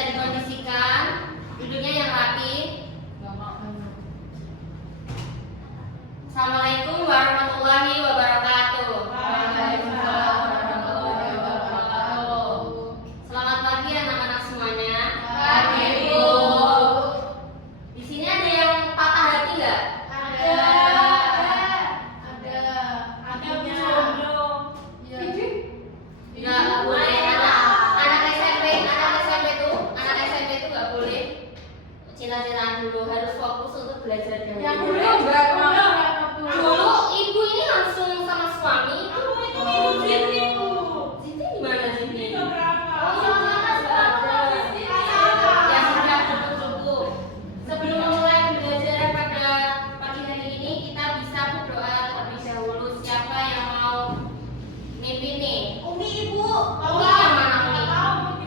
bisa dikondisikan, duduknya yang rapi. Assalamualaikum warahmatullahi wabarakatuh. Waalaikumsalam warahmatullahi wabarakatuh. Selamat pagi anak-anak semuanya. Pagi, Bu. Di sini ada yang patah hati nggak? Ada. Nggak boleh. Anak SMP tuh nggak boleh cinta-cintaan dulu, harus fokus untuk belajar dulu. Yang dulu enggak mau. Dulu ibu ini langsung sama suami. Siti gimana Siti? Oh iya, ya sudah cukup. Sebelum memulai pembelajaran pada pagi hari ini, kita bisa berdoa terlebih dahulu. Siapa yang mau mimpin nih? Umi Ibu. Umi yang mana Umi?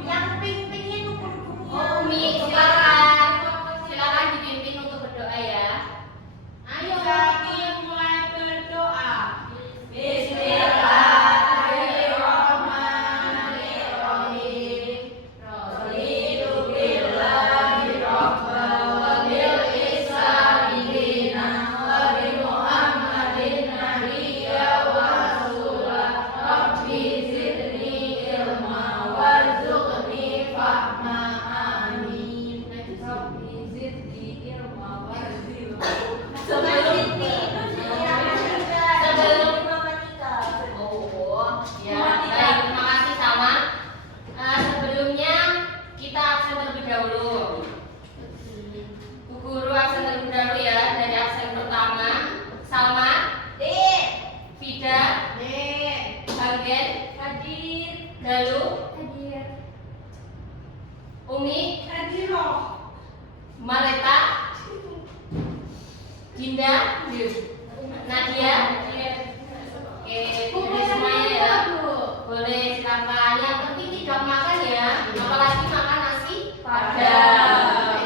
Yang pink-pink itu kudu-kudunya. Oh Umi, silakan. Silakan dipimpin untuk berdoa ya. Ayo. Mulai berdoa. Bismillahirrahmanirrahim. Raditu billahi rabba wa bil islami dinan wa bi Muhammadin nabiyya wa rasulah. Rabbi zidni ilma warzuqni fahma. Amin. Rabbi zidni ilma warzuqni. Terima kasih sama. Sebelumnya kita absen terlebih dahulu. Bu Guru absen terlebih dahulu ya. Dari absen pertama, Salma, Vida, Banggen, Galuh, Umi, Mareta, Dinda, Nadia. Oke, boleh semuanya ya. Boleh silakan. Yang penting tidak makan ya. Apalagi makan nasi padang.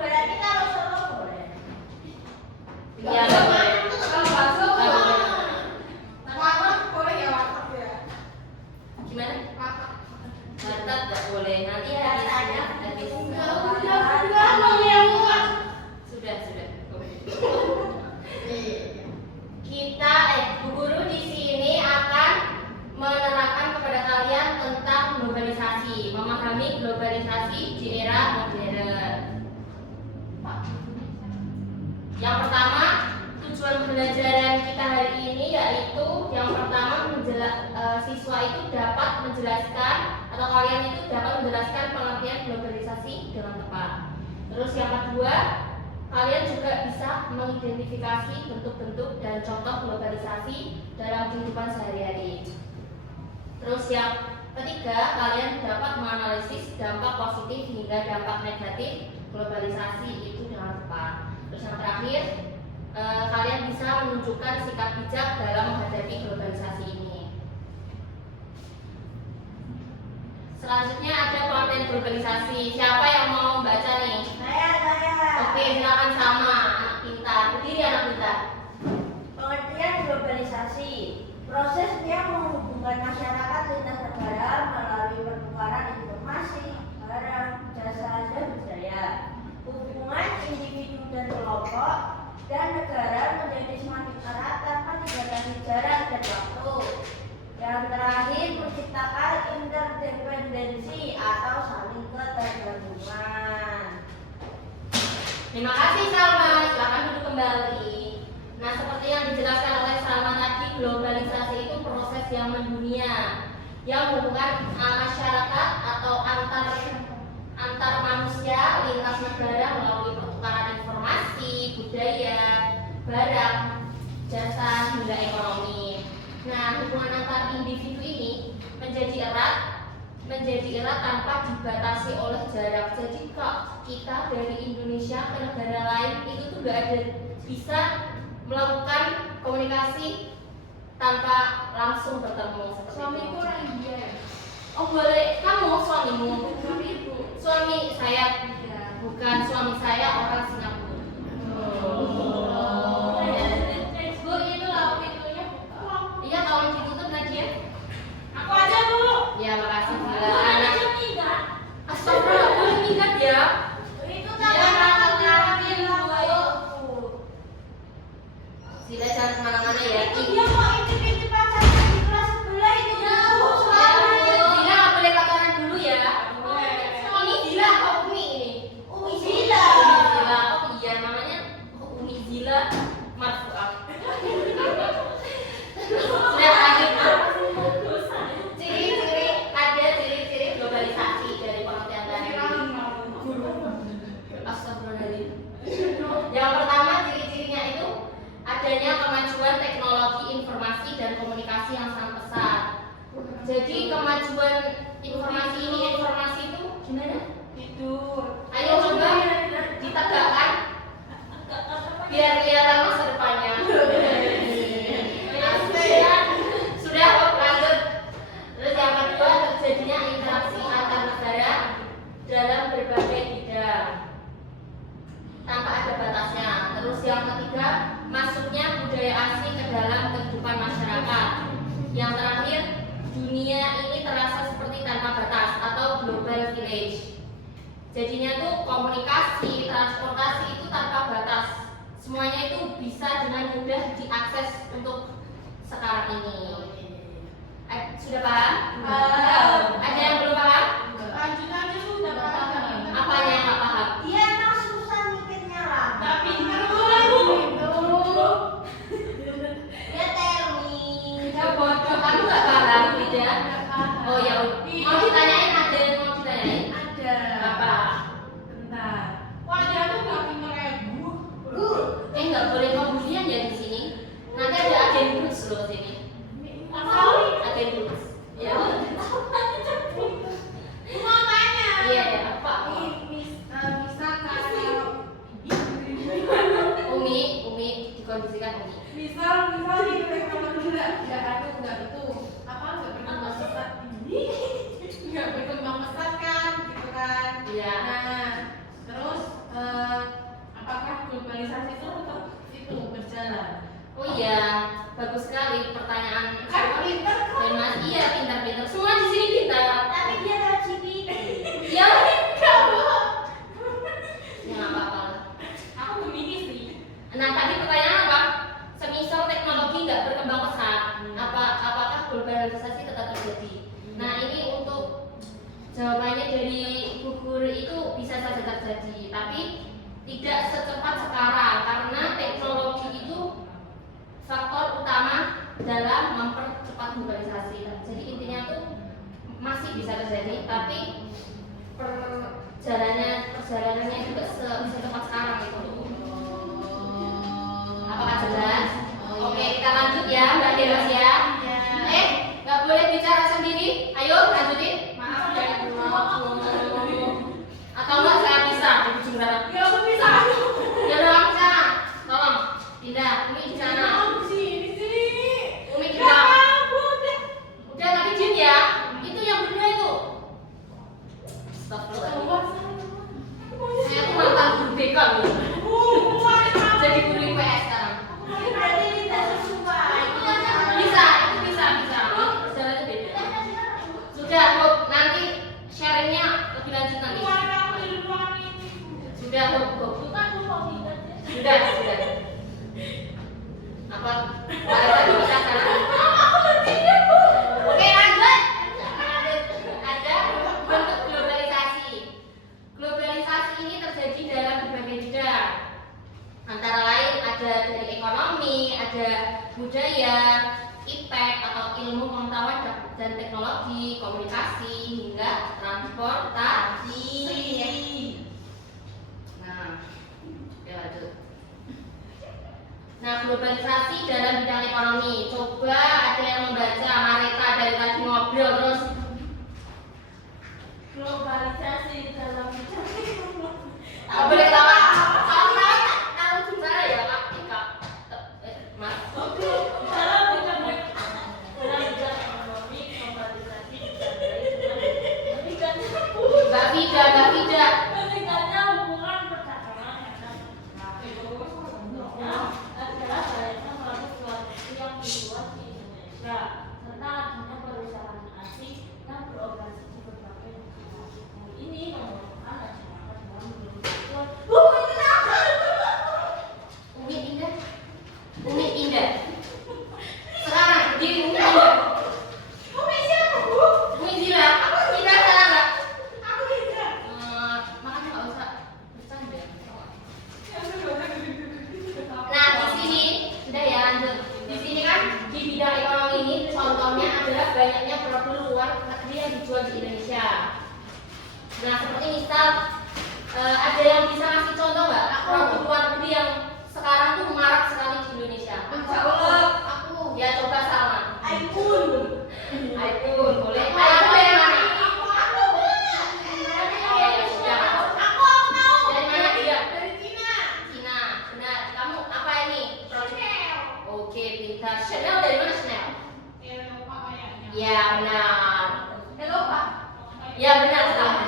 Berarti kalau solo boleh. Iya. Kalau bakso boleh ya, WhatsApp ya. Gimana? Batat nggak boleh. Nanti habis. Sudah. Kita Bu Guru di sini akan menerangkan kepada kalian tentang globalisasi, memahami globalisasi di era modern. Yang pertama, tujuan pembelajaran kita hari ini yaitu yang pertama siswa itu dapat menjelaskan atau kalian itu dapat menjelaskan pengertian globalisasi dengan tepat. Terus yang kedua, kalian juga bisa mengidentifikasi bentuk-bentuk dan contoh globalisasi dalam kehidupan sehari-hari. Terus yang ketiga, kalian dapat menganalisis dampak positif hingga dampak negatif globalisasi itu dengan tepat. Terus yang terakhir, kalian bisa menunjukkan sikap bijak dalam menghadapi globalisasi ini. Selanjutnya ada pengertian globalisasi. Siapa yang mau baca nih? Saya. Oke, silakan sama anak pintar. Berdiri anak pintar. Pengertian globalisasi, proses yang menghubungkan masyarakat lintas negara melalui pertukaran informasi, barang, jasa, dan budaya. Hubungan individu dan kelompok dan negara menjadi semakin erat tanpa dibatasi jarak dan waktu. Yang terakhir, menciptakan interdependensi atau saling ketergantungan. Terima kasih Salma, silakan duduk kembali. Nah, seperti yang dijelaskan oleh Salma tadi, globalisasi itu proses yang mendunia yang menghubungkan masyarakat atau antar manusia lintas negara melalui pertukaran informasi, budaya, barang, jasa hingga ekonomi. Nah, hubungan antar individu ini menjadi erat tanpa dibatasi oleh jarak. Jadi kok kita dari Indonesia ke negara lain itu tuh nggak ada bisa melakukan komunikasi tanpa langsung bertemu seperti Suamiku itu. orang India ya? Oh boleh, kamu suamimu? Suami saya bukan, suami saya orang Singapura. Bu, itu lah pintunya buka. Iya, tolong ditutup Nadia. Aku aja, Bu. Ya, makasih. Bu, anaknya 3. Astagfirullah. kemajuan informasi itu gimana? Tidur. Ayo coba ditegakkan biar kelihatan masa depannya. Sudah, lanjut. Terus yang kedua, terjadinya interaksi antar negara dalam berbagai bidang tanpa ada batasnya. Terus yang ketiga, masuknya budaya asing ke dalam kehidupan masyarakat. Yang terakhir, dunia ini terasa seperti tanpa batas atau global village. Jadinya tuh komunikasi, transportasi itu tanpa batas. Semuanya itu bisa dengan mudah diakses untuk sekarang ini. Sudah paham? Ada yang belum paham? Lanjut aja tuh udah paham. Apanya yang nggak paham? Dia emang susah mikirnya lah. Tapi pintar lu. Dia tell me. Ya bodoh, kamu nggak paham tidak? Oh ya, mau ditanyain ada yang mau ditanyain? Ada. Apa? Bentar. Wah dia tuh nggak pintar kayak gue. Nggak boleh kemudian ya di sini. Nanti ada agen Bruce loh sini. Agen Bruce. Ya. Makanya. Iya ya. Apa? Misalkan Umi dikondisikan Umi. misal nih teknologi nggak itu apa nggak berkembang pesat ini nggak berkembang pesat kan gitu kan. Iya. Nah terus apakah globalisasi itu tetap itu berjalan? Oh iya, bagus sekali pertanyaan. Kan pintar Dan Mas, iya pintar-pintar. Semua di sini pintar. Tapi dia lewat GPT. Ya, enggak ya nggak apa-apa. aku Gemini sih. Nah tadi pertanyaan apa? Semisal teknologi nggak berkembang pesat, apakah globalisasi tetap terjadi? Nah ini untuk jawabannya dari Bu Guru itu bisa saja terjadi, tapi tidak secepat sekarang karena teknologi itu faktor utama dalam mempercepat globalisasi. Jadi intinya tuh masih bisa terjadi, tapi perjalanannya juga secepat sekarang itu. Apakah jelas? Oke, kita lanjut ya, Mbak Dewas ya. Nggak boleh bicara sendiri. Ayo lanjutin. Maaf ya Bu. Atau enggak saya bisa di ujung sana. Ya aku bisa. Ya udah kamu sana. Tolong pindah. Umi di sana. Di sini. Umi di Ya sana. ampun deh. Udah tapi diam ya. Itu yang berdua itu. Astagfirullah. Saya tuh mantan guru BK loh. Jadi guru IPS sekarang. Berarti kita sesuai. Bisa, itu bisa. Perjalanannya beda. Sudah, Bu. Nanti sharingnya lebih lanjut nanti. Sudah, Bu. Sudah. Apa? Tadi bisa sana. Oke, lanjut. Ada bentuk globalisasi. Globalisasi ini terjadi dalam berbagai bidang. Antara lain ada dari ekonomi, ada budaya, iptek atau ilmu pengetahuan dan teknologi, komunikasi hingga transportasi. Nah, globalisasi dalam bidang ekonomi. Coba ada yang membaca Marita dari tadi ngobrol terus. Globalisasi dalam bidang ekonomi. Nggak boleh ketawa. Kalau ketawa tahu secara ya Kak. Mas. Dalam bidang ekonomi, globalisasi Mbak Fida. pentingnya hubungan perdagangan adalah baiknya melalui suatu yang dibuat di Indonesia serta adanya perusahaan asing yang beroperasi di berbagai negara. Hal ini memerlukan masyarakat dalam menunjukkan Umi Indah. Sekarang berdiri Umi Indah. Umi siapa Bu? Umi Zila. Indah salah nggak? Aku tidak. Makanya nggak usah bercanda. Ya sudah. Nah di sini sudah ya lanjut. Di sini kan di bidang ekonomi ini contohnya adalah banyaknya produk luar negeri yang dijual di Indonesia. Nah seperti misal ada yang bisa ngasih contoh nggak produk luar negeri yang sekarang tuh marak sekali di Indonesia? Menjawab. aku Ya coba sama. iPhone. Aipun, boleh. Aipun dari mana? Oh ya sudah. Dari mana dia? Dari Cina. Cina. Benar. Kamu apa ini? Oke, pintar. Chanel dari mana Chanel? Ya benar. Eropa. Ya benar sekali.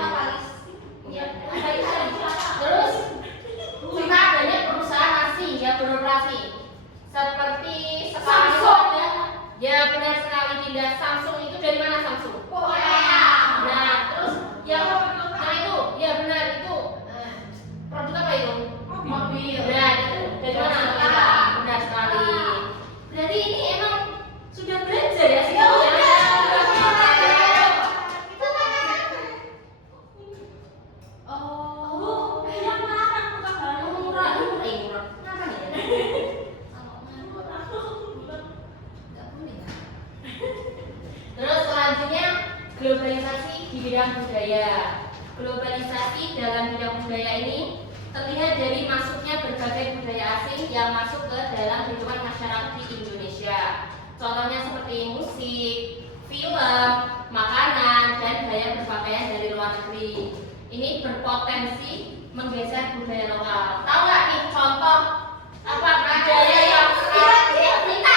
Ya benar. Terus kita adanya perusahaan asing yang beroperasi seperti sekarang itu ada. Ya benar sekali Dinda. Samsung itu dari mana Samsung? Nah terus yang itu ya benar itu produk apa itu? Mobil. Nah itu dari mana? Ya, benar sekali. Berarti ini emang sudah belajar ya sih ya? Oh. yang mana bukan baru Murah, kenapa nih? Terus selanjutnya globalisasi di bidang budaya. Globalisasi dalam bidang budaya ini terlihat dari masuknya berbagai budaya asing yang masuk ke dalam kehidupan masyarakat di Indonesia. Contohnya seperti musik, film, makanan, dan gaya berpakaian dari luar negeri. Ini berpotensi menggeser budaya lokal. Tahu nggak nih contoh apa budaya yang minta?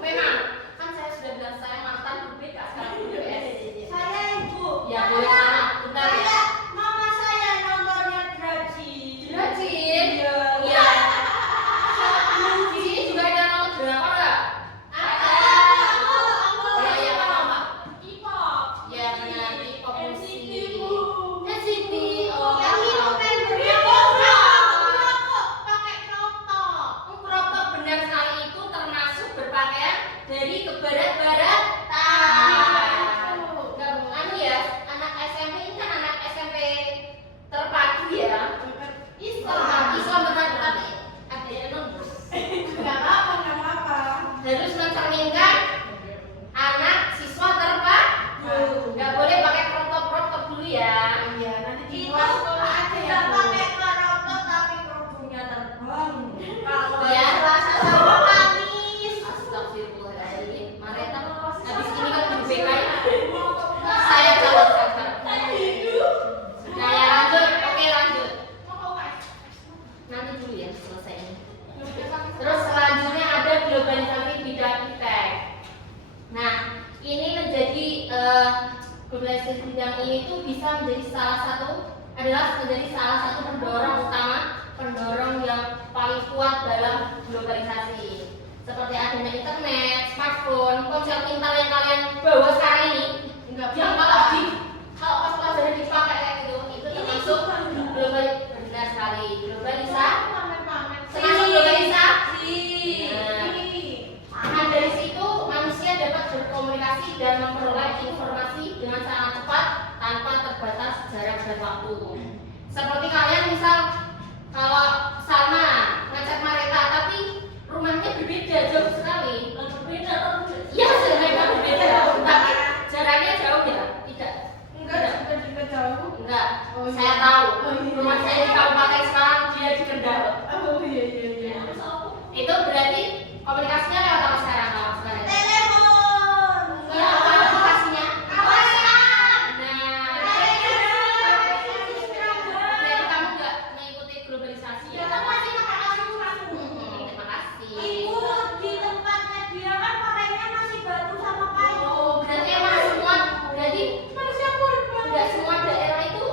Memang kan saya sudah bilang saya mantan berbeda sekarang BPS. saya ibu Ya boleh sama, bentar ya. saya mama saya nontonnya Drajin. Rajin. Iya. Di sini juga ada nonton drakor nggak? Ya ya apa? K-pop. Ya benar di pop musik. NCT Bu. NCT. Oh. Yang itu pakai crop top. Crop top benar sekali itu termasuk berpakaian dari ke barat-barat. Anu ya, anak SMP ini kan anak SMP terpadu ya. Islam benar tapi ada yang non Nggak apa-apa. harus mencerminkan anak siswa terpadu. Nggak boleh pakai crop top dulu ya. Iya, nanti di Itu luar sekolah aja ya. nggak pakai crop top tapi kerudungnya terbang. Kalau Ya. Selasa sama Kamis. Astagfirullahaladzim. Mareta habis ini kan di BK ya. Saya calon kakak. Nah ya lanjut, oke lanjut. Nanti dulu ya selesai ini. Terus selanjutnya ada globalisasi bidang arsitek. Nah ini menjadi globalisasi bidang ini tuh bisa menjadi menjadi salah satu pendorong utama, pendorong yang paling kuat dalam globalisasi. Seperti adanya internet, smartphone, ponsel pintar yang kalian bawa sekarang ini, yang malah kalau pas pelajaran dipakai kayak gitu, itu termasuk benar sekali globalisasi. Termasuk globalisasi. Nah, dari situ manusia dapat berkomunikasi dan memperoleh informasi dengan sangat cepat tanpa terbatas jarak dan waktu. Seperti kalian misal kalau sama ngechat Mareta tapi rumahnya berbeda jauh sekali. Berbeda. Iya, mereka berbeda, tapi jaraknya jauh ya? Tidak. Enggak jauh. Enggak. Oh, iya. Saya tahu. Oh, iya. Rumah saya di Kabupaten sekarang, dia di Kendal. Oh iya. Itu berarti komunikasinya lewat apa sekarang kalau sekarang? Telepon. Ya, apa aplikasinya? WhatsApp. Nah, berarti kamu nggak mengikuti globalisasi ya? Terima kasih. Ibu di tempatnya dia kan pakainya masih batu sama kayu. Oh, berarti emang semua, berarti tidak semua daerah itu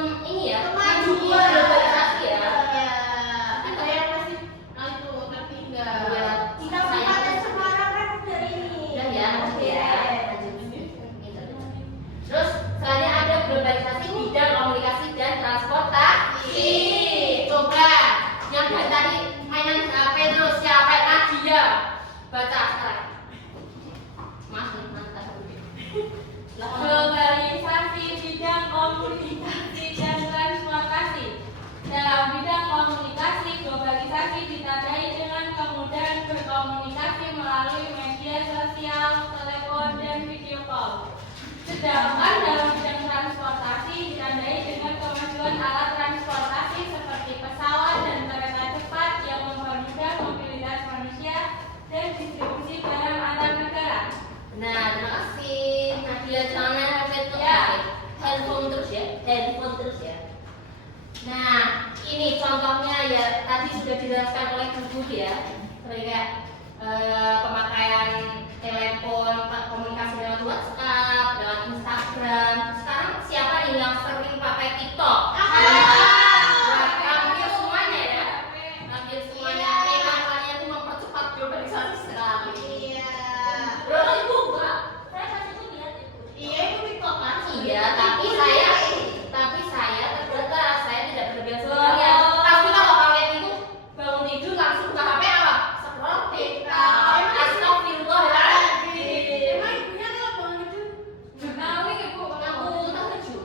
ini ya, mendukung globalisasi ya? Tapi saya masih itu tapi enggak. Ya, Di Kabupaten Semarang kan udah ini. udah ya, lanjut ya. Terus selanjutnya ada globalisasi bidang komunikasi dan transportasi. Coba yang dari tadi mainan HP terus siapa? Nadia. Baca sekarang. Mas, mantap. Globalisasi bidang komunikasi dan transportasi. Dalam bidang komunikasi, globalisasi ditandai dengan kemudahan berkomunikasi melalui media sosial, telepon, Nah, terima kasih. Nadia, jangan main handphone terus ya. Nah, ini contohnya ya tadi sudah dijelaskan oleh Ibu ya, kayak pemakaian telepon, komunikasi lewat WhatsApp, lewat Instagram. Sekarang siapa nih yang sering pakai TikTok? Hampir semuanya ya. Hampir semuanya. Memang kalian itu mempercepat globalisasi sekali. Bro, Ibu enggak? Saya kasih itu lihat itu. Iya, itu TikTok kan? Iya, tapi saya terbatas, saya tidak berbiasa kalian. Tapi kalau kalian itu bangun tidur langsung buka HP apa? Scroll TikTok. Astagfirullahaladzim. Emang ibunya kalau bangun itu Tahu Ibu, aku tak keju.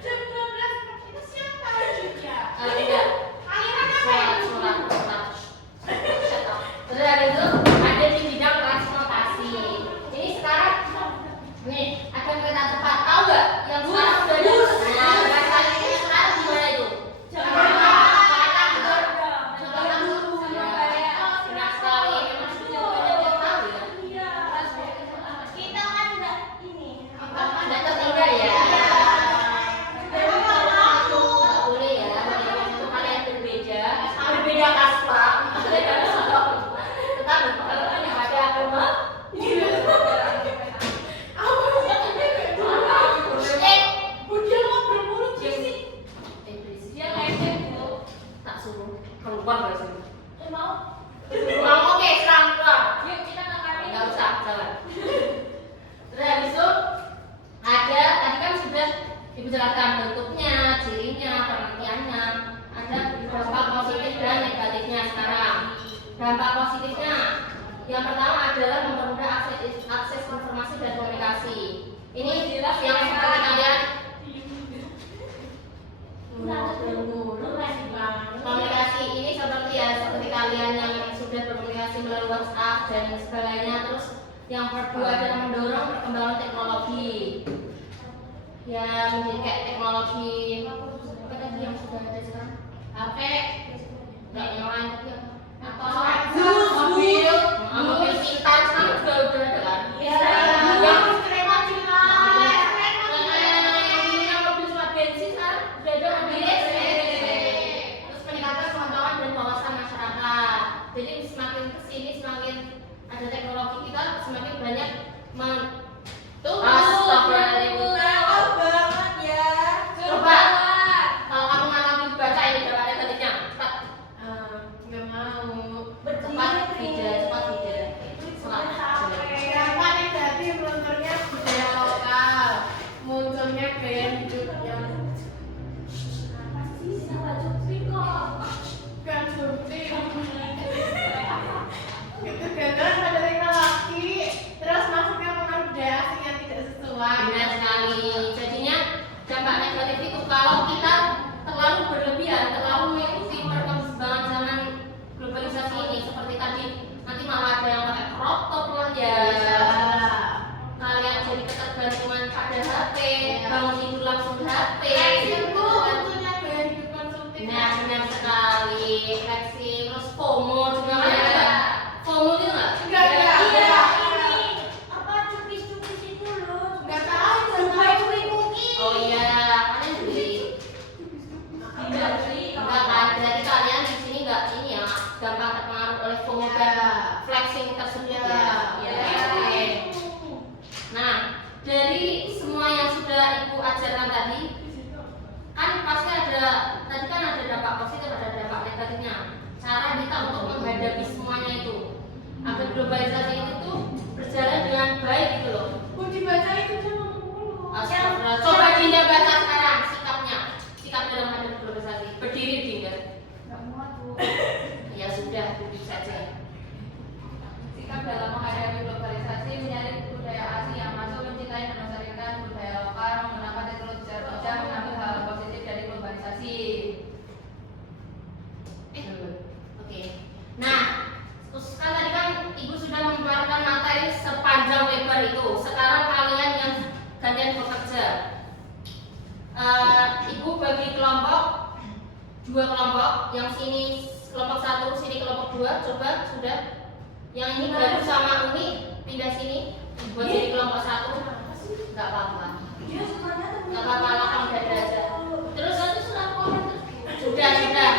jam 12 itu siapa juga? Tidak. Sholat. Terus ada itu ada di bidang transportasi. Ini sekarang nih ada kereta cepat, tahu nggak? Yang sekarang sudah ada. Nah, kereta ini sekarang gimana itu? Benar sekali. Memang sudah banyak yang tahu ya. Kita kan enggak ini. Tidak tertinggal ya. Nggak boleh ya. Bagaimana itu kalian berbeda kaspa. Tetap berpengaruh yang ada agama. Budi mau bermulut sih. Dia kayak gitu. Tak suruh keluar dari sini. Mau? Oke, serang keluar. Yuk kita ke kami. Nggak usah, jalan. Terus habis itu ada tadi kan sudah Ibu jelaskan bentuknya, cirinya, pengertiannya. Ada dampak positif dan negatifnya sekarang. Dampak positifnya yang pertama adalah mempermudah akses informasi dan komunikasi. Ini jelas yang seperti kalian komunikasi ini seperti kalian yang sudah berkomunikasi melalui WhatsApp dan sebagainya. Terus yang kedua adalah mendorong perkembangan teknologi ya, menjadi kayak teknologi apa tadi yang sudah ada sekarang? HP, nggak yang lain tapi apa? Mobil pintar sekarang juga udah ada kan? Yang mobil cuma bensin sekarang udah ada mobil. Terus peningkatan pengetahuan dan wawasan masyarakat. Jadi semakin kesini semakin ada teknologi, kita semakin banyak Astagfirullahaladzim. Coba kalau kamu nggak ngerti baca ini berapa negatifnya? Cepat. Nggak mau. Cepat tidak. Dampak negatif munculnya budaya lokal, munculnya gaya hidup yang bukan jumping. Ketergantungan pada teknologi, terus masuknya pengaruh budaya asing yang tidak sesuai. Benar sekali. Jadinya dampak negatif itu kalau kita terlalu berlebihan, terlalu mengikuti perkembangan zaman globalisasi ini, seperti tadi nanti malah ada yang pakai crop top lah ya. Kalian jadi ketergantungan pada HP, bangun tidur langsung HP. Itu munculnya gaya hidup konsumtif. Nah, benar sekali. Fleksi, terus FOMO juga ada. FOMO itu nggak? Enggak. Iya, ini apa cukis-cukis itu loh. Nggak tahu, Oh iya, kalian beli. Tidak beli. Enggak kan? Berarti kalian di sini nggak ini ya, gampang terpengaruh oleh FOMO dan flexing tersebut ya. Oke. Nah, dari semua yang sudah Ibu ajarkan tadi, kan pasti tadi kan ada dampak positif, ada dampak negatifnya. Cara kita untuk menghadapi semuanya itu agar globalisasi itu tuh berjalan dengan baik gitu loh. Budi baca itu cuma mulu. Astagfirullah. Coba Dinda baca sekarang sikap dalam menghadapi globalisasi. Berdiri Dinda. Nggak muat Bu. Ya sudah, duduk saja. Sikap dalam menghadapi globalisasi, menyadari budaya asing yang masuk, mencintai dan melestarikan budaya lokal, menggunakan teknologi secara bijak, mengambil hal positif dari globalisasi. Oke. Nah, terus kan tadi kan Ibu sudah mengeluarkan materi sepanjang lebar itu. Sekarang kalian yang gantian bekerja. Ibu bagi dua kelompok, yang sini kelompok 1, sini kelompok 2. Coba sudah Yang ini baru sama Umi pindah sini buat jadi kelompok 1. Nggak apa-apa. Nggak apa-apa, lapang dada aja. Terus sudah.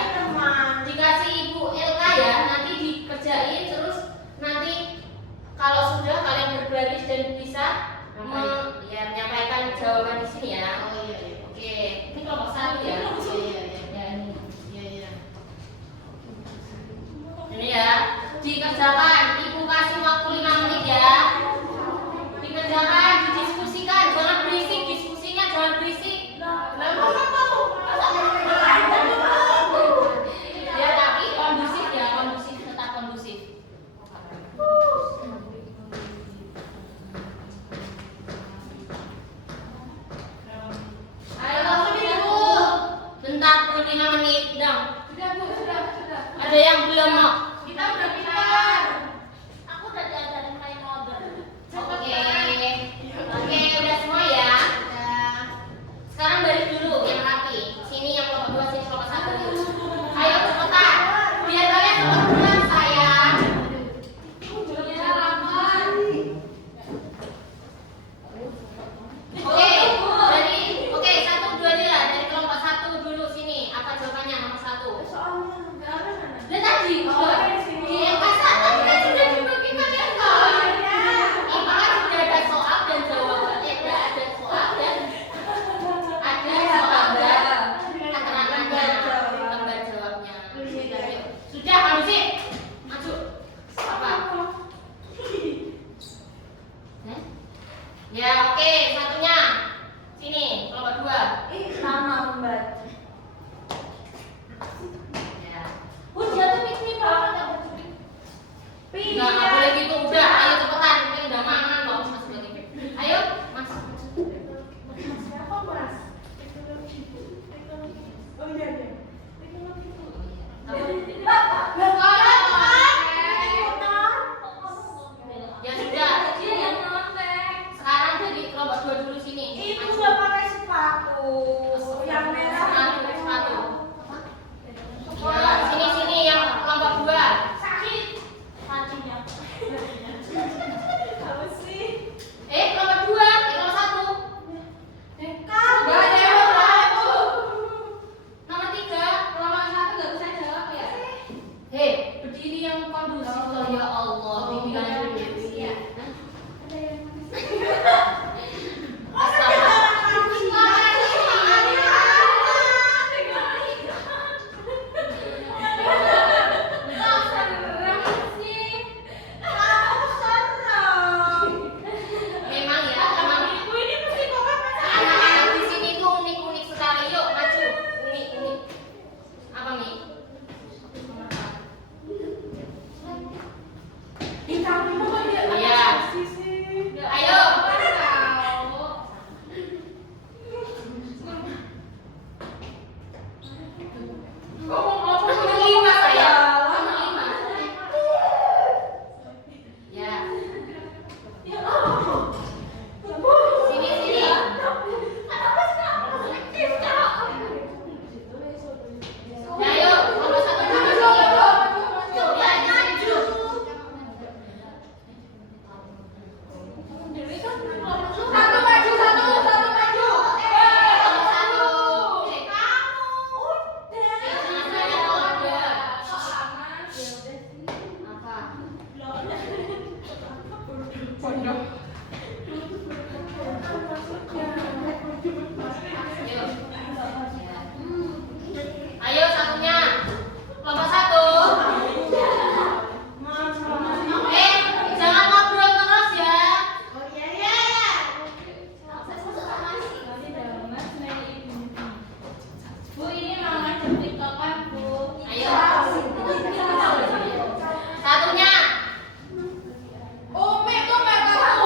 Dikasih Ibu Elka ya, nanti dikerjain terus nanti kalau sudah kalian berbaris dan bisa menyampaikan jawaban di sini ya. Oh iya. Oke, ini kelompok 1 ya. Iya. Ya ini. Iya. Ini ya, dikerjakan. Ibu kasih waktu 5 menit ya. Dikerjakan, didiskusikan, jangan berisik diskusinya, jangan berisik. Ya tapi kondusif ya, tetap kondusif. Ayo Ibu, bentar 5 menit, dong. Sudah. Ada yang belum mau? Kita udah pintar. Aku udah diajarin main motor. Oke, udah semua ya. Sekarang baris dulu yang rapi. Sini yang kelompok 2, sini kelompok 1 dulu. Ayo cepetan. Biar kalian cepat pulang sayang. Ya, Rahman. Oke, 1, 2 dia dari kelompok 1 dulu sini. Apa jawabannya nomor 1? Lihat tadi, di MK1 tadi kan sudah dibagikan ya kan? Ini kan sudah ada soal dan jawabannya, ada soal dan keterangannya, gambar jawabnya. Sudah, kondusif. Maju. Apa? Ya, oke, satunya. Sini, kelompok 2. Sama Mbak. Ya. Dia tuh piknik banget ya bercubit. Nggak boleh gitu, udah, ayo cepetan, ini udah mangan loh, Mas lagi. Ayo, Mas. Siapa Mas? Oh iya. Ya sudah. Sekarang jadi kelompok 2 dulu sini. Itu Maju. udah pakai sepatu. Yang merah. Sepatu. Ya, sini yang kelompok 2. Sakit. Kakinya. Apa sih? Kelompok 2, kelompok 1. Nggak jawab, Bu. Nomor 3. Kelompok 1 nggak bisa jawab ya? Berdiri yang kondusif loh ya Allah, dibilang kondusif. Memang ya, memang anak-anak di sini tuh unik-unik sekali. Yuk maju, unik. Apa Mi? Iya. Ayo. Nomor 5 saya. Nomor 5. Ya. Sini. Ya, ayo, nomor 1 dulu. Ya, maju. Satu maju. Ayo satunya. Kelompok 1. Jangan ngobrol terus ya. Bu, ini mau ngajak tiktokan, Bu. Ayo. Satunya. Umi tuh nggak tahu.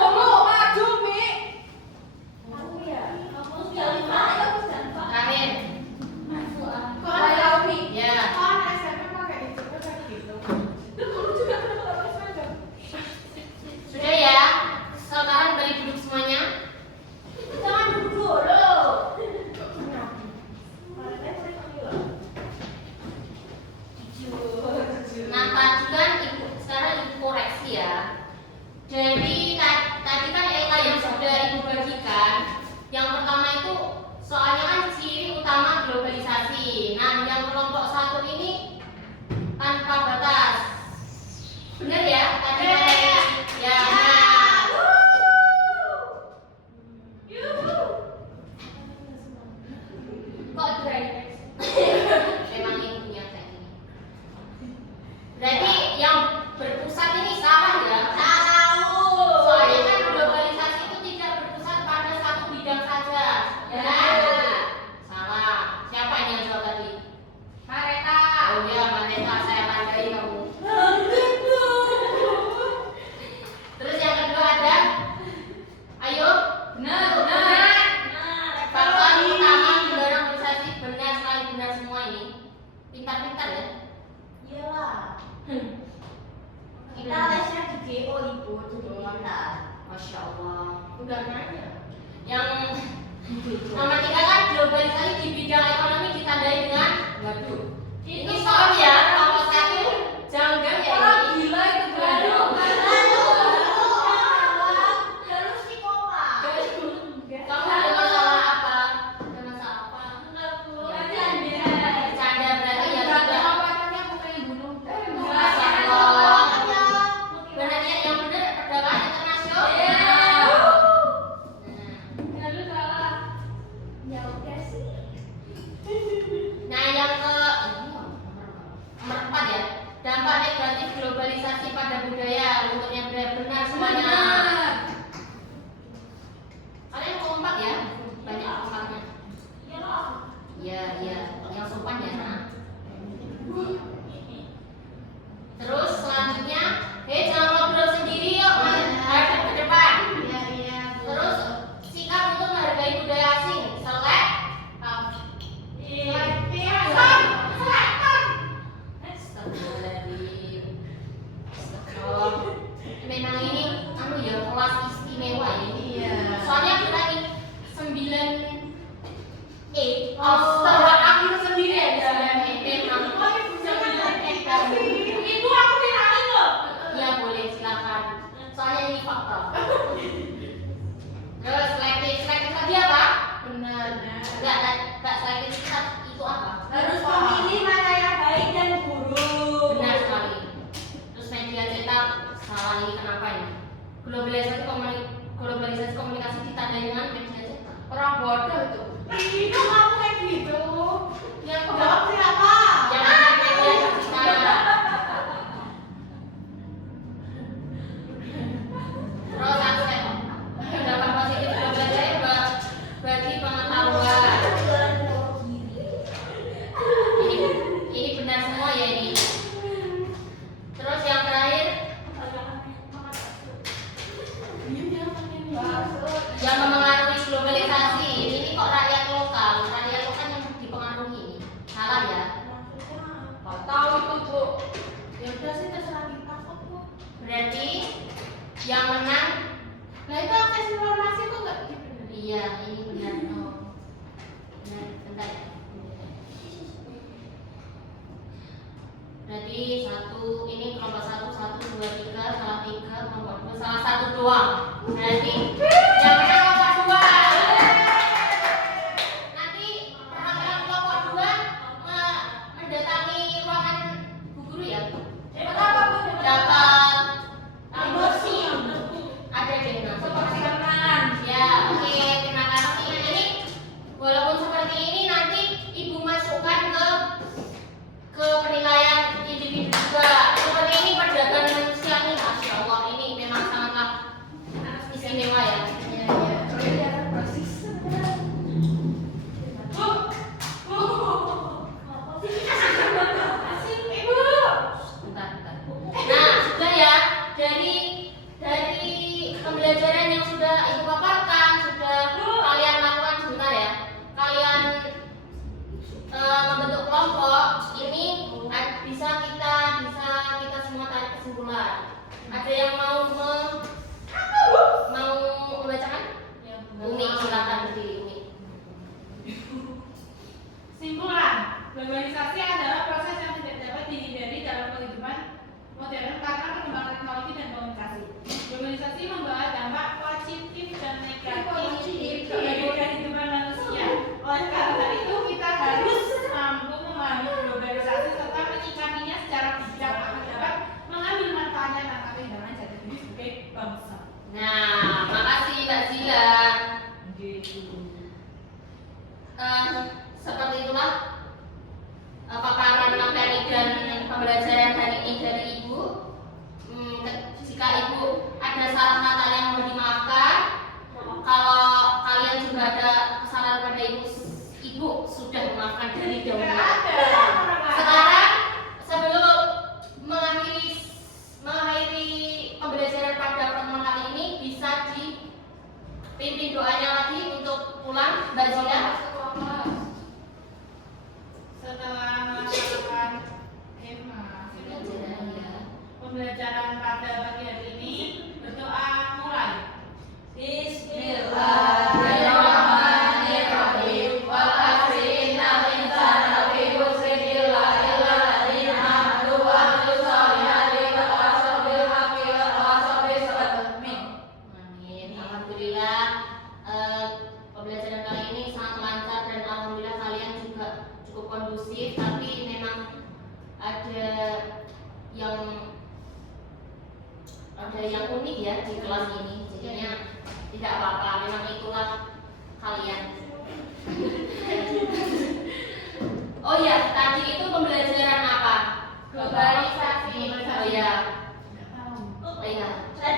Jadi tadi kan LK yang sudah Ibu bagikan, yang pertama itu soalnya kan ciri utama globalisasi. Nah, yang kelompok satu ini tanpa batas. Benar ya? Tadi ya. Nah, kok dry? Memang ilmunya kayak gini. Berarti yang berpusat ini salah ya? Soalnya kan globalisasi itu tidak berpusat pada satu bidang saja. Benar? Salah. Siapa ini yang jawab tadi? Mareta. Oh iya, Mareta, saya tandai kamu. Terus yang kedua ada? Ayo. Benar. Faktor utama mendorong globalisasi benar sekali, benar semua ini. Pintar-pintar ya. Kita lesnya di GO Ibu, jadi pintar. Masya Allah. Udah nanya. Yang nomor 3 kan globalisasi di bidang ekonomi ditandai dengan waduh. Ini soal ya, nomor 1 janggal ya. Orang Ini. gila itu baru. Terus di koma. Kamu ada masalah apa? Ada masalah apa? Bercanda berarti ya sudah. Pacarnya bukannya bunuh. Masya Allah. Benar ya, yang benar perdagangan internasional. Nah, yang ke nomor 4 ya. Dampak negatif globalisasi pada budaya. Untuknya benar semuanya. Kalian kompak ya? Banyak kompaknya. Iya, yang sopan ya. Nah. Terus selanjutnya, jangan ngobrol sendiri yuk, hadap ke depan. Terus sikap untuk menghargai budaya asing. Astagfirullahaladzim. Astagfirullah. Memang ini ya kelas istimewa ini. Soalnya kita ini 9 setelah akhir sendiri ya. Memang. Iya boleh silakan. Soalnya ini fakta. Terus selektif tadi apa? Benar. Enggak selektif itu apa? Harus memilih mana yang baik dan buruk. Benar sekali. Terus media cetak salah ini kenapa ini? Globalisasi komunikasi ditandai dengan media cetak. Orang bodoh itu. Itu kamu kayak gitu. Yang Jawab siapa? yang benar media cetak. Terus aspek dampak positif globalisasi bagi pengetahuan. Ini benar semua ya ini. Terus yang terakhir yang memengaruhi globalisasi ini kok rakyat lokal yang dipengaruhi ini salah ya. Tahu itu, Bu. Ya udah sih terserah kita kok. Berarti yang menang Nah itu akses informasi kok nggak gitu. iya ini benar. Oh. Benar, bentar ya. Berarti ini kelompok 1, 2, 3, salah 3, kelompok 2, salah 1 doang. Berarti yang menang kelompok 2. Nanti perwakilan kelompok 2 mendatangi ruangan Bu Guru ya. Dapat emosi. Ada deh Seperti kenangan. ya, oke, terima kasih. Ini walaupun seperti ini nanti Ibu masukkan ke penilaian individu juga. Seperti ini perdagangan manusia nih, Masya Allah, ini memang sangatlah istimewa ya. Bentar. Nah, sudah ya, dari pembelajaran yang sudah Ibu paparkan, sudah kalian lakukan sebentar ya. Kalian membentuk kelompok ini bisa kita semua tarik kesimpulan. Ada yang mau membacakan? Umi, silakan berdiri Umi. Simpulan, globalisasi adalah proses yang tidak dapat dihindari dalam kehidupan modern karena perkembangan teknologi dan komunikasi. Globalisasi salah kata yang mau dimaafkan. Kalau kalian juga ada kesalahan pada ibu sudah memaafkan dari dahulu. Sekarang sebelum mengakhiri pembelajaran pada pertemuan kali ini, bisa dipimpin doanya lagi untuk pulang, Mbak Zila. Setelah melaksanakan pembelajaran pada pagi hari ini, berdoa mulai. Bismillahirrahmanirrahim. Wal asri innal insana lafi khusrin illa alladzina amanu wa amilus solihati wa tawasaw bil haqqi wa tawasaw bis sabr. Amin. Amin. Alhamdulillah pembelajaran kali ini sangat lancar dan alhamdulillah kalian juga cukup kondusif, tapi memang ada yang unik ya di kelas ini. Jadinya tidak apa-apa, memang itu